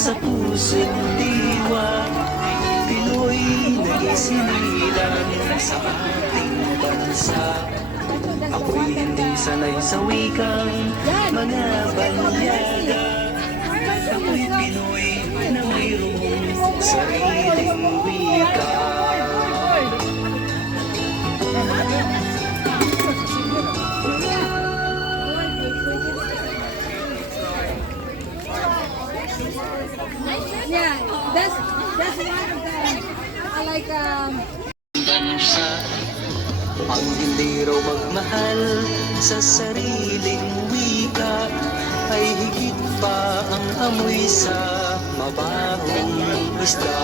sa puso't diwa. Pinoy na isinilang sa ating bansa. Ako'y hindi sanay sa wikang mga banyaga. Ako'y Pinoy na mayroong sariling wika. Yeah, that's one of the I like Bansa, ang hindi raw magmahal sa sariling wika ay higit pa ang amoy sa mabahong isda.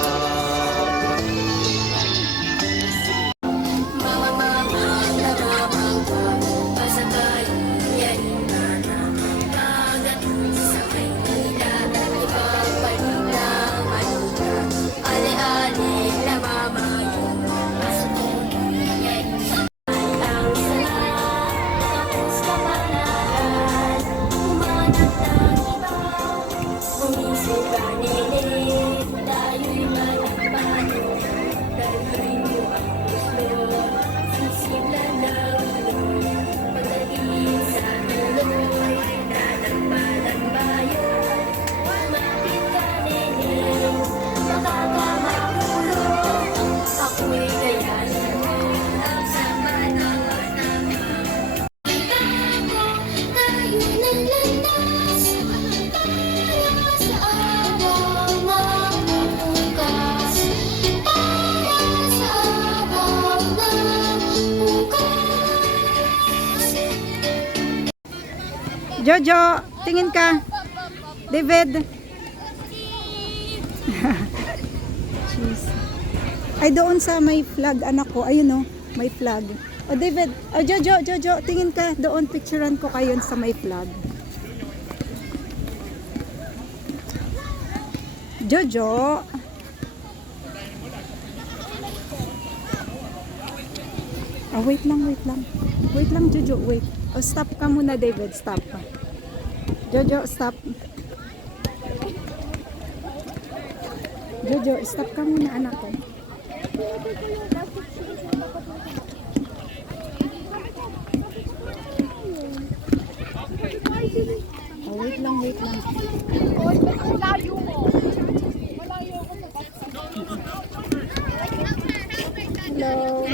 Jojo, tingin ka. David. Jeez. Ay, doon sa may flag, anak ko. Ayun o, may flag. O, David. O, Jojo, tingin ka. Doon, picturean ko kayo sa may flag. Jojo. Oh, wait lang. Wait lang, Jojo, wait. Oh, stop ka muna, David. Stop ka. Jojo, stop. Jojo, stop ka muna, anak ko. Oh, wait lang. Layo mo. Hello.